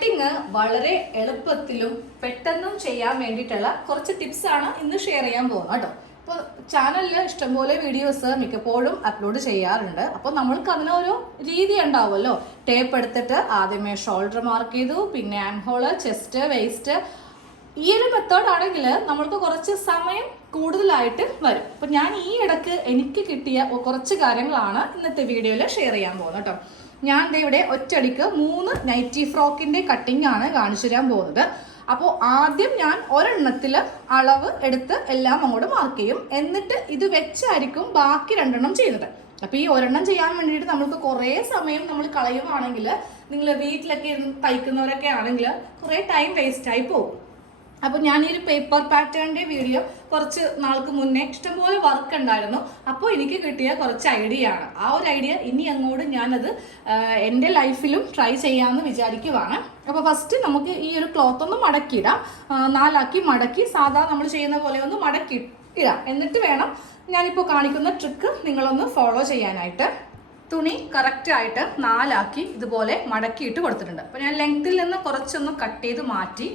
Cutting വളരെ എളുപ്പത്തിലും പെട്ടെന്നും ചെയ്യാൻ വേണ്ടിയിട്ടുള്ള കുറച്ച് ടിപ്സാണ് ഇന്ന് ഷെയർ ചെയ്യാൻ പോകുന്നത് കേട്ടോ. അപ്പോൾ ചാനലിൽ ഇഷ്ടംപോലെ വീഡിയോസ് മിക്കപ്പോഴും അപ്ലോഡ് ചെയ്യാറുണ്ട്. അപ്പോൾ നമ്മൾക്ക് അതിനൊരു രീതി ഉണ്ടാവുമല്ലോ. ടേപ്പ് എടുത്തിട്ട് ആദ്യമേ ഷോൾഡർ മാർക്ക് ചെയ്തു, പിന്നെ ആംഹോള്, ചെസ്റ്റ്, വേസ്റ്റ്. ഈ ഒരു മെത്തേഡ് ആണെങ്കിൽ നമ്മൾക്ക് കുറച്ച് സമയം കൂടുതലായിട്ട് വരും. അപ്പം ഞാൻ ഈ ഇടയ്ക്ക് എനിക്ക് കിട്ടിയ കുറച്ച് കാര്യങ്ങളാണ് ഇന്നത്തെ വീഡിയോയിൽ ഷെയർ ചെയ്യാൻ പോകുന്നത് കേട്ടോ. ഞാൻ ഇവിടെ ഒറ്റയടിക്ക് 3 നൈറ്റി ഫ്രോക്കിൻ്റെ കട്ടിംഗ് ആണ് കാണിച്ചു തരാൻ പോകുന്നത്. അപ്പോൾ ആദ്യം ഞാൻ ഒരെണ്ണത്തിൽ അളവ് എടുത്ത് എല്ലാം അങ്ങോട്ട് മാർക്ക് ചെയ്യും. എന്നിട്ട് ഇത് വെച്ചായിരിക്കും ബാക്കി 2 എണ്ണം ചെയ്യുന്നത്. അപ്പോൾ ഈ ഒരെണ്ണം ചെയ്യാൻ വേണ്ടിയിട്ട് നമുക്ക് കുറേ സമയം നമ്മൾ കളയുവാണെങ്കിൽ, നിങ്ങൾ വീട്ടിലൊക്കെ ഇരുന്ന് തയ്ക്കുന്നവരൊക്കെ ആണെങ്കിൽ കുറേ ടൈം വേസ്റ്റായി പോകും. അപ്പോൾ ഞാൻ ഈ ഒരു പേപ്പർ പാറ്റേണിൻ്റെ വീഡിയോ കുറച്ച് നാൾക്ക് മുന്നേ ഇഷ്ടംപോലെ വർക്ക് ഉണ്ടായിരുന്നു. അപ്പോൾ എനിക്ക് കിട്ടിയ കുറച്ച് ഐഡിയ ആണ്. ആ ഒരു ഐഡിയ ഇനി അങ്ങോട്ട് ഞാനത് എൻ്റെ ലൈഫിലും ട്രൈ ചെയ്യാമെന്ന് വിചാരിക്കുവാണ്. അപ്പോൾ ഫസ്റ്റ് നമുക്ക് ഈ ഒരു ക്ലോത്ത് ഒന്ന് മടക്കിയിടാം. 4 ആക്കി മടക്കി സാധാ നമ്മൾ ചെയ്യുന്ന പോലെ ഒന്ന് മടക്കി ഇടാം. എന്നിട്ട് വേണം ഞാനിപ്പോൾ കാണിക്കുന്ന ട്രിക്ക് നിങ്ങളൊന്ന് ഫോളോ ചെയ്യാനായിട്ട്. തുണി കറക്റ്റായിട്ട് 4 ആക്കി ഇതുപോലെ മടക്കിയിട്ട് കൊടുത്തിട്ടുണ്ട്. അപ്പോൾ ഞാൻ ലെങ്ത്തിൽ നിന്ന് കുറച്ചൊന്ന് കട്ട് ചെയ്ത് മാറ്റി.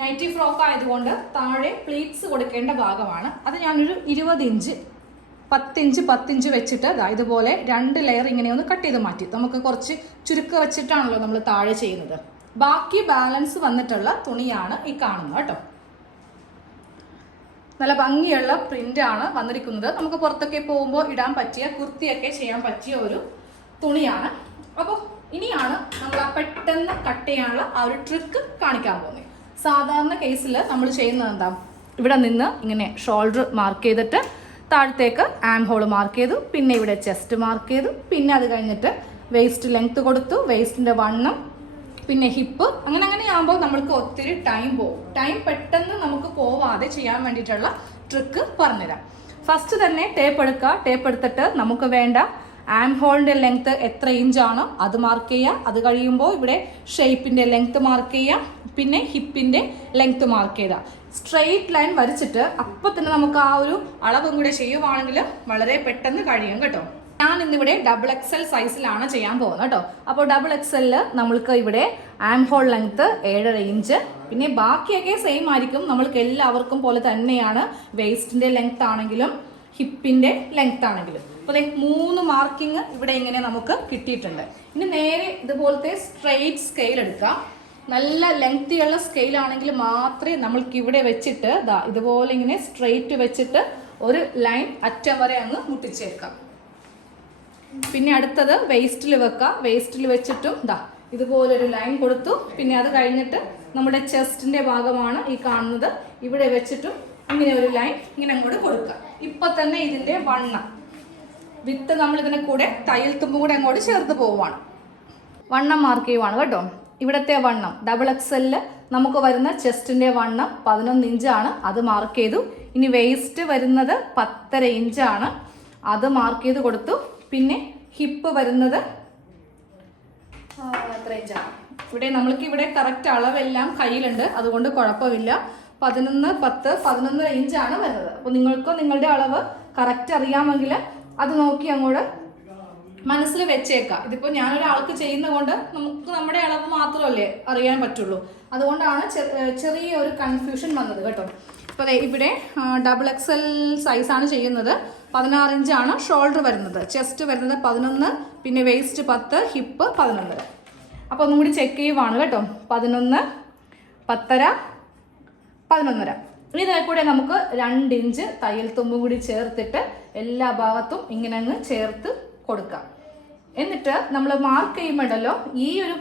നൈറ്റി ഫ്രോക്ക് ആയതുകൊണ്ട് താഴെ പ്ലീറ്റ്സ് കൊടുക്കേണ്ട ഭാഗമാണ്. അത് ഞാനൊരു 20 ഇഞ്ച് 10 ഇഞ്ച് 10 ഇഞ്ച് വെച്ചിട്ട് ഇതുപോലെ 2 ലെയർ ഇങ്ങനെ ഒന്ന് കട്ട് ചെയ്ത് മാറ്റി. നമുക്ക് കുറച്ച് ചുരുക്കം വെച്ചിട്ടാണല്ലോ നമ്മൾ താഴെ ചെയ്യുന്നത്. ബാക്കി ബാലൻസ് വന്നിട്ടുള്ള തുണിയാണ് ഈ കാണുന്നത് കേട്ടോ. നല്ല ഭംഗിയുള്ള പ്രിൻ്റാണ് വന്നിരിക്കുന്നത്. നമുക്ക് പുറത്തൊക്കെ പോകുമ്പോൾ ഇടാൻ പറ്റിയ, കുർത്തിയൊക്കെ ചെയ്യാൻ പറ്റിയ ഒരു തുണിയാണ്. അപ്പോൾ ഇനിയാണ് നമ്മൾ ആ പെട്ടെന്ന് കട്ട് ചെയ്യാനുള്ള ആ ഒരു ട്രിക്ക് കാണിക്കാൻ പോകുന്നത്. സാധാരണ കേസിൽ നമ്മൾ ചെയ്യുന്നത് എന്താ, ഇവിടെ നിന്ന് ഇങ്ങനെ ഷോൾഡർ മാർക്ക് ചെയ്തിട്ട് താഴത്തേക്ക് ആം ഹോൾ മാർക്ക് ചെയ്തു, പിന്നെ ഇവിടെ ചെസ്റ്റ് മാർക്ക് ചെയ്തു, പിന്നെ അത് കഴിഞ്ഞിട്ട് വേസ്റ്റ് ലെങ്ത്ത് കൊടുത്തു, വേസ്റ്റിൻ്റെ വണ്ണം, പിന്നെ ഹിപ്പ്, അങ്ങനെ ആകുമ്പോൾ നമ്മൾക്ക് ഒത്തിരി ടൈം പോകും. ടൈം പെട്ടെന്ന് നമുക്ക് പോവാതെ ചെയ്യാൻ വേണ്ടിയിട്ടുള്ള ട്രിക്ക് പറഞ്ഞുതരാം. ഫസ്റ്റ് തന്നെ ടേപ്പ് എടുക്കുക. ടേപ്പ് എടുത്തിട്ട് നമുക്ക് വേണ്ട ആം ഹോളിൻ്റെ ലെങ്ത്ത് എത്ര ഇഞ്ചാണോ അത് മാർക്ക് ചെയ്യുക. അത് കഴിയുമ്പോൾ ഇവിടെ ഷേപ്പിൻ്റെ ലെങ്ത്ത് മാർക്ക് ചെയ്യുക, പിന്നെ ഹിപ്പിൻ്റെ ലെങ്ത്ത് മാർക്ക് ചെയ്യുക. സ്ട്രെയിറ്റ് ലൈൻ വരച്ചിട്ട് അപ്പോൾ തന്നെ നമുക്ക് ആ ഒരു അളവും കൂടെ ചെയ്യുവാണെങ്കിൽ വളരെ പെട്ടെന്ന് കഴിയും കേട്ടോ. ഞാൻ ഇന്നിവിടെ XXL സൈസിലാണ് ചെയ്യാൻ പോകുന്നത് കേട്ടോ. അപ്പോൾ XXL നമ്മൾക്ക് ഇവിടെ ആം ഹോൾ ലെങ്ത്ത് 7.5 ഇഞ്ച്, പിന്നെ ബാക്കിയൊക്കെ സെയിം ആയിരിക്കും. നമ്മൾക്ക് എല്ലാവർക്കും പോലെ തന്നെയാണ്. വേസ്റ്റിൻ്റെ ലെങ്ത്ത് ആണെങ്കിലും ഹിപ്പിൻ്റെ ലെങ്ത്ത് ആണെങ്കിലും. അപ്പോൾ 3 മാർക്കിങ് ഇവിടെ ഇങ്ങനെ നമുക്ക് കിട്ടിയിട്ടുണ്ട്. ഇനി നേരെ ഇതുപോലത്തെ സ്ട്രെയിറ്റ് സ്കെയിൽ എടുക്കാം. നല്ല ലെങ്തിയുള്ള സ്കെയിലാണെങ്കിൽ മാത്രമേ നമ്മൾക്ക് ഇവിടെ വെച്ചിട്ട് ഇതുപോലെ ഇങ്ങനെ സ്ട്രെയിറ്റ് വെച്ചിട്ട് ഒരു ലൈൻ അറ്റം വരെ അങ്ങ് മുട്ടിച്ചേക്കാം. പിന്നെ അടുത്തത് വേസ്റ്റിൽ വെക്കാം. വേസ്റ്റിൽ വെച്ചിട്ടും ഇതുപോലൊരു ലൈൻ കൊടുത്തു. പിന്നെ അത് കഴിഞ്ഞിട്ട് നമ്മുടെ ചെസ്റ്റിൻ്റെ ഭാഗമാണ് ഈ കാണുന്നത്. ഇവിടെ വെച്ചിട്ടും ഇങ്ങനെ ഒരു ലൈൻ ഇങ്ങനെ അങ്ങോട്ട് കൊടുക്കുക. ഇപ്പം തന്നെ ഇതിൻ്റെ വണ്ണം വിത്ത് നമ്മൾ ഇതിനെ കൂടെ തയ്യൽ തുമ്പും കൂടെ അങ്ങോട്ട് ചേർത്ത് പോവുകയാണ്. വണ്ണം മാർക്ക് ചെയ്യുവാണ് കേട്ടോ. ഇവിടുത്തെ വണ്ണം XXL നമുക്ക് വരുന്ന ചെസ്റ്റിൻ്റെ വണ്ണം 11 ഇഞ്ചാണ്. അത് മാർക്ക് ചെയ്തു. ഇനി വേസ്റ്റ് വരുന്നത് 10.5 ഇഞ്ചാണ്. അത് മാർക്ക് ചെയ്ത് കൊടുത്തു. പിന്നെ ഹിപ്പ് വരുന്നത് എത്ര ഇഞ്ചാണ്? ഇവിടെ നമ്മൾക്ക് ഇവിടെ കറക്റ്റ് അളവെല്ലാം കയ്യിലുണ്ട്, അതുകൊണ്ട് കുഴപ്പമില്ല. 11, 10, 11.5 ഇഞ്ചാണ് വരുന്നത്. അപ്പോൾ നിങ്ങൾക്ക് നിങ്ങളുടെ അളവ് കറക്റ്റ് അറിയാമെങ്കിൽ അത് നോക്കി അങ്ങോട്ട് മനസ്സിൽ വെച്ചേക്കാം. ഇതിപ്പോൾ ഞാനൊരാൾക്ക് ചെയ്യുന്നത് കൊണ്ട് നമുക്ക് നമ്മുടെ അളവ് മാത്രമല്ലേ അറിയാൻ പറ്റുള്ളൂ. അതുകൊണ്ടാണ് ചെറിയൊരു കൺഫ്യൂഷൻ വന്നത് കേട്ടോ. ഇപ്പോൾ ഇവിടെ XXL സൈസാണ് ചെയ്യുന്നത്. 16 ഇഞ്ചാണ് ഷോൾഡർ വരുന്നത്. ചെസ്റ്റ് വരുന്നത് 11, പിന്നെ വേസ്റ്റ് 10, ഹിപ്പ് 11. അപ്പോൾ ഒന്നും കൂടി ചെക്ക് ചെയ്യുവാണ് കേട്ടോ. 11, 10.5, 11.5. ഇതിനെ കൂടെ നമുക്ക് 2 ഇഞ്ച് തയ്യൽ തുമ്പും കൂടി ചേർത്തിട്ട് എല്ലാ ഭാഗത്തും ഇങ്ങനെ അങ്ങ് ചേർത്ത് കൊടുക്കാം. എന്നിട്ട് നമ്മൾ മാർക്ക് ചെയ്യുമ്പോഴല്ലോ ഈ ഒരു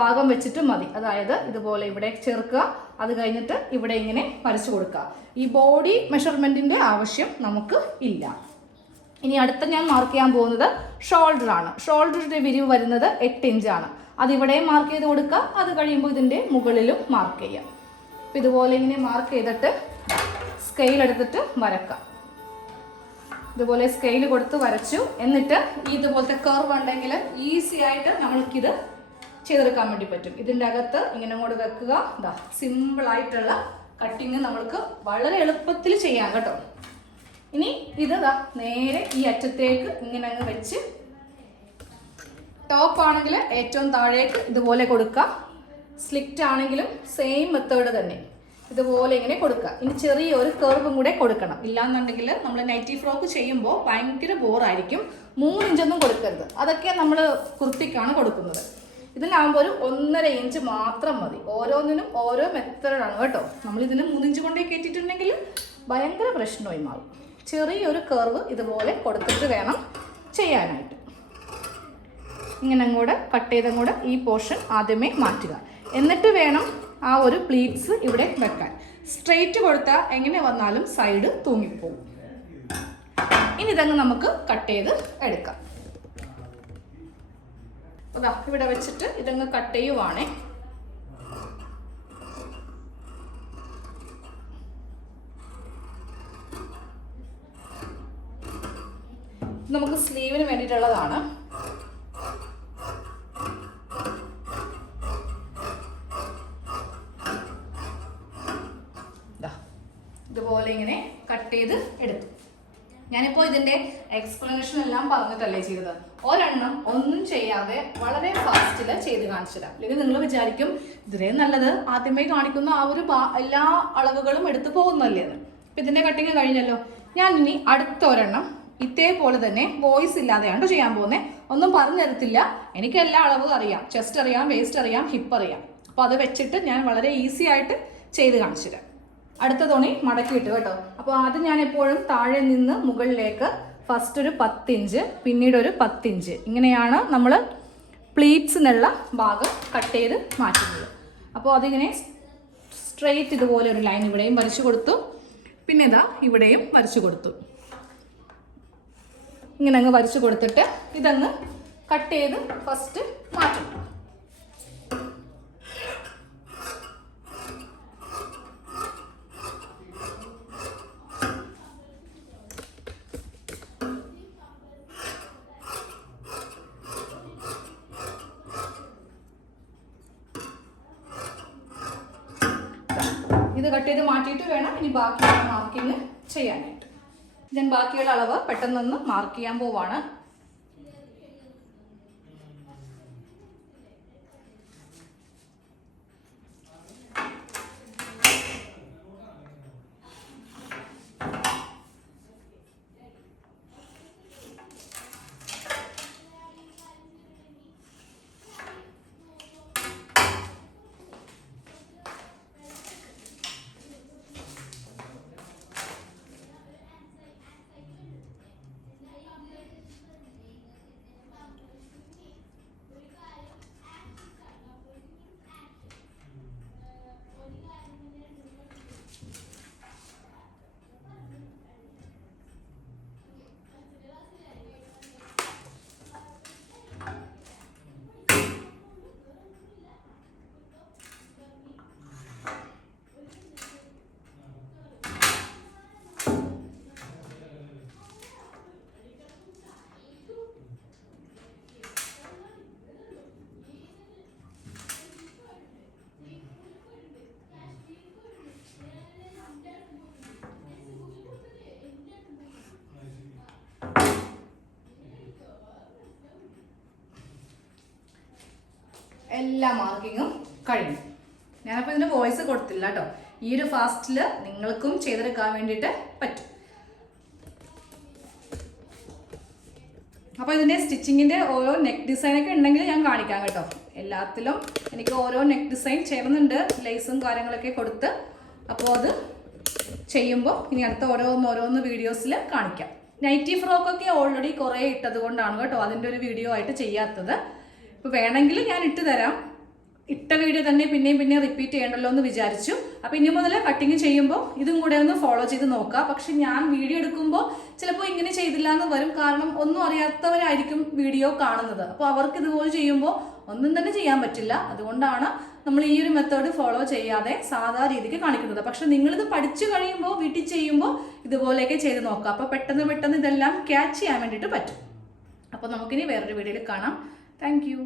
ഭാഗം വെച്ചിട്ട് മതി. അതായത് ഇതുപോലെ ഇവിടെ ചേർക്കുക. അത് കഴിഞ്ഞിട്ട് ഇവിടെ ഇങ്ങനെ വരച്ചു കൊടുക്കുക. ഈ ബോഡി മെഷർമെൻറ്റിൻ്റെ ആവശ്യം നമുക്ക് ഇല്ല. ഇനി അടുത്ത ഞാൻ മാർക്ക് ചെയ്യാൻ പോകുന്നത് ഷോൾഡറാണ്. ഷോൾഡറിൻ്റെ വിരിവ് വരുന്നത് 8 ഇഞ്ചാണ്. അതിവിടെ മാർക്ക് ചെയ്ത് കൊടുക്കുക. അത് കഴിയുമ്പോൾ ഇതിൻ്റെ മുകളിലും മാർക്ക് ചെയ്യാം. അപ്പോൾ ഇതുപോലെ ഇങ്ങനെ മാർക്ക് ചെയ്തിട്ട് സ്കെയിൽ എടുത്തിട്ട് വരക്കാം. ഇതുപോലെ സ്കെയിൽ കൊടുത്ത് വരച്ചു. എന്നിട്ട് ഇതുപോലത്തെ കർവ് ഉണ്ടെങ്കിൽ ഈസി ആയിട്ട് നമ്മൾക്കിത് ചെയ്തെടുക്കാൻ വേണ്ടി പറ്റും. ഇതിൻ്റെ അകത്ത് ഇങ്ങനെ അങ്ങോട്ട് വെക്കുക. സിമ്പിളായിട്ടുള്ള കട്ടിങ് നമ്മൾക്ക് വളരെ എളുപ്പത്തിൽ ചെയ്യാം കേട്ടോ. ഇനി ഇത് നേരെ ഈ അറ്റത്തേക്ക് ഇങ്ങനെ അങ്ങ് വെച്ച് ടോപ്പ് ആണെങ്കിൽ ഏറ്റവും താഴേക്ക് ഇതുപോലെ കൊടുക്കുക. സ്ലിറ്റ് ആണെങ്കിലും സെയിം മെത്തേഡ് തന്നെ ഇതുപോലെ ഇങ്ങനെ കൊടുക്കുക. ഇനി ചെറിയൊരു കർവും കൂടെ കൊടുക്കണം. ഇല്ലാന്നുണ്ടെങ്കിൽ നമ്മൾ നൈറ്റി ഫ്രോക്ക് ചെയ്യുമ്പോൾ ഭയങ്കര ബോറായിരിക്കും. 3 ഇഞ്ചൊന്നും കൊടുക്കരുത്. അതൊക്കെ നമ്മൾ കുർത്തിക്കാണ് കൊടുക്കുന്നത്. ഇതിനാകുമ്പോൾ ഒരു 1.5 ഇഞ്ച് മാത്രം മതി. ഓരോന്നിനും ഓരോ മെത്തേഡാണ് കേട്ടോ. നമ്മളിതിന് 3 ഇഞ്ച് കൊണ്ടേ കയറ്റിയിട്ടുണ്ടെങ്കിൽ ഭയങ്കര പ്രശ്നമായി മാറും. ചെറിയൊരു കർവ് ഇതുപോലെ കൊടുത്തിട്ട് വേണം ചെയ്യാനായിട്ട്. ഇങ്ങനെ അങ്ങോട്ട് കട്ട് ചെയ്തങ്ങോട്ട് ഈ പോർഷൻ ആദ്യമേ മാറ്റുക. എന്നിട്ട് വേണം ആ ഒരു പ്ലീറ്റ്സ് ഇവിടെ വെക്കാൻ. സ്ട്രെയിറ്റ് കൊടുത്താൽ എങ്ങനെ വന്നാലും സൈഡ് തൂങ്ങിപ്പോവും. ഇനി ഇതങ്ങ് നമുക്ക് കട്ട് ചെയ്ത് എടുക്കാം. അതാ ഇവിടെ വെച്ചിട്ട് ഇതങ്ങ് കട്ട് ചെയ്യുവാണേ. നമുക്ക് സ്ലീവിന് വേണ്ടിയിട്ടുള്ളതാണ്. ഇതുപോലെ ഇങ്ങനെ കട്ട് ചെയ്ത് എടുത്തു. ഞാനിപ്പോൾ ഇതിൻ്റെ എക്സ്പ്ലനേഷൻ എല്ലാം പറഞ്ഞിട്ടല്ലേ ചെയ്തത്. ഒരെണ്ണം ഒന്നും ചെയ്യാതെ വളരെ ഫാസ്റ്റിൽ ചെയ്ത് കാണിച്ചു തരാം. അല്ലെങ്കിൽ നിങ്ങൾ വിചാരിക്കും ഇത്രയും നല്ലത് ആദ്യമേ കാണിക്കുന്ന ആ ഒരു എല്ലാ അളവുകളും എടുത്തു പോകുന്നല്ലേ എന്ന്. അപ്പം ഇതിൻ്റെ കട്ടിങ് കഴിഞ്ഞല്ലോ. ഞാൻ ഇനി അടുത്ത ഒരെണ്ണം ഇതേപോലെ തന്നെ വോയിസ് ഇല്ലാതെയാണ് ചെയ്യാൻ പോകുന്നത്. ഒന്നും പറഞ്ഞു തരത്തില്ല. എനിക്ക് എല്ലാ അളവും അറിയാം. ചെസ്റ്റ് അറിയാം, വേസ്റ്റ് അറിയാം, ഹിപ്പ് അറിയാം. അപ്പോൾ അത് വെച്ചിട്ട് ഞാൻ വളരെ ഈസി ആയിട്ട് ചെയ്ത് കാണിച്ചു തരാം. അടുത്ത തുണി മടക്കിയിട്ട് കേട്ടോ. അപ്പോൾ ആദ്യം ഞാൻ എപ്പോഴും താഴെ നിന്ന് മുകളിലേക്ക് ഫസ്റ്റ് ഒരു 10 ഇഞ്ച്, പിന്നീട് ഒരു 10 ഇഞ്ച് ഇങ്ങനെയാണ് നമ്മൾ പ്ലീറ്റ്സിനുള്ള ഭാഗം കട്ട് ചെയ്ത് മാറ്റുന്നത്. അപ്പോൾ അതിങ്ങനെ സ്ട്രെയിറ്റ് ഇതുപോലെ ഒരു ലൈൻ ഇവിടെയും വരച്ചു കൊടുത്തു. പിന്നെ ഇതാ ഇവിടെയും വരച്ചു കൊടുത്തു. ഇങ്ങനെ അങ്ങ് വരച്ചു കൊടുത്തിട്ട് ഇതങ്ങ് കട്ട് ചെയ്ത് ഫസ്റ്റ് മാറ്റണം. ഇത് കട്ട് ചെയ്ത് മാറ്റിയിട്ട് വേണം ഇനി ബാക്കിയുള്ള മാർക്കിങ് ചെയ്യാനായിട്ട്. ഞാൻ ബാക്കിയുള്ള അളവ് പെട്ടെന്നൊന്ന് മാർക്ക് ചെയ്യാൻ പോവാണ്. എല്ലാ മാർക്കിങ്ങും കഴിഞ്ഞു. ഞാനപ്പോൾ ഇതിന് വോയിസ് കൊടുത്തില്ല കേട്ടോ. ഈ ഒരു ഫാസ്റ്റിൽ നിങ്ങൾക്കും ചെയ്തെടുക്കാൻ വേണ്ടിയിട്ട് പറ്റും. അപ്പോൾ ഇതിൻ്റെ സ്റ്റിച്ചിങ്ങിൻ്റെ ഓരോ നെക്ക് ഡിസൈനൊക്കെ ഉണ്ടെങ്കിൽ ഞാൻ കാണിക്കാം കേട്ടോ. എല്ലാത്തിലും എനിക്ക് ഓരോ നെക്ക് ഡിസൈൻ ചെയ്യണമെന്നുണ്ട്, ലേസും കാര്യങ്ങളൊക്കെ കൊടുത്ത്. അപ്പോൾ അത് ചെയ്യുമ്പോൾ ഇനി അടുത്ത ഓരോന്ന് വീഡിയോസിൽ കാണിക്കാം. നൈറ്റി ഫ്രോക്കൊക്കെ ഓൾറെഡി കുറേ ഇട്ടത് കൊണ്ടാണ് കേട്ടോ അതിൻ്റെ ഒരു വീഡിയോ ആയിട്ട് ചെയ്യാത്തത്. ഇപ്പോൾ വേണമെങ്കിൽ ഞാൻ ഇട്ട് തരാം. ഇട്ട വീഡിയോ തന്നെ പിന്നെയും റിപ്പീറ്റ് ചെയ്യണ്ടല്ലോ എന്ന് വിചാരിച്ചു. അപ്പോൾ ഇനി മുതൽ കട്ടിങ് ചെയ്യുമ്പോൾ ഇതും കൂടെ ഒന്ന് ഫോളോ ചെയ്ത് നോക്കുക. പക്ഷെ ഞാൻ വീഡിയോ എടുക്കുമ്പോൾ ചിലപ്പോൾ ഇങ്ങനെ ചെയ്തില്ല എന്ന് വരും. കാരണം ഒന്നും അറിയാത്തവരായിരിക്കും വീഡിയോ കാണുന്നത്. അപ്പോൾ അവർക്ക് ഇതുപോലെ ചെയ്യുമ്പോൾ ഒന്നും തന്നെ ചെയ്യാൻ പറ്റില്ല. അതുകൊണ്ടാണ് നമ്മൾ ഈ ഒരു മെത്തേഡ് ഫോളോ ചെയ്യാതെ സാധാ രീതിക്ക് കാണിക്കുന്നത്. പക്ഷെ നിങ്ങളിത് പഠിച്ചു കഴിയുമ്പോൾ വീട്ടിൽ ചെയ്യുമ്പോൾ ഇതുപോലെയൊക്കെ ചെയ്ത് നോക്കുക. അപ്പോൾ പെട്ടെന്ന് ഇതെല്ലാം ക്യാച്ച് ചെയ്യാൻ വേണ്ടിയിട്ട് പറ്റും. അപ്പോൾ നമുക്കിനി വേറൊരു വീഡിയോയിൽ കാണാം. Thank you.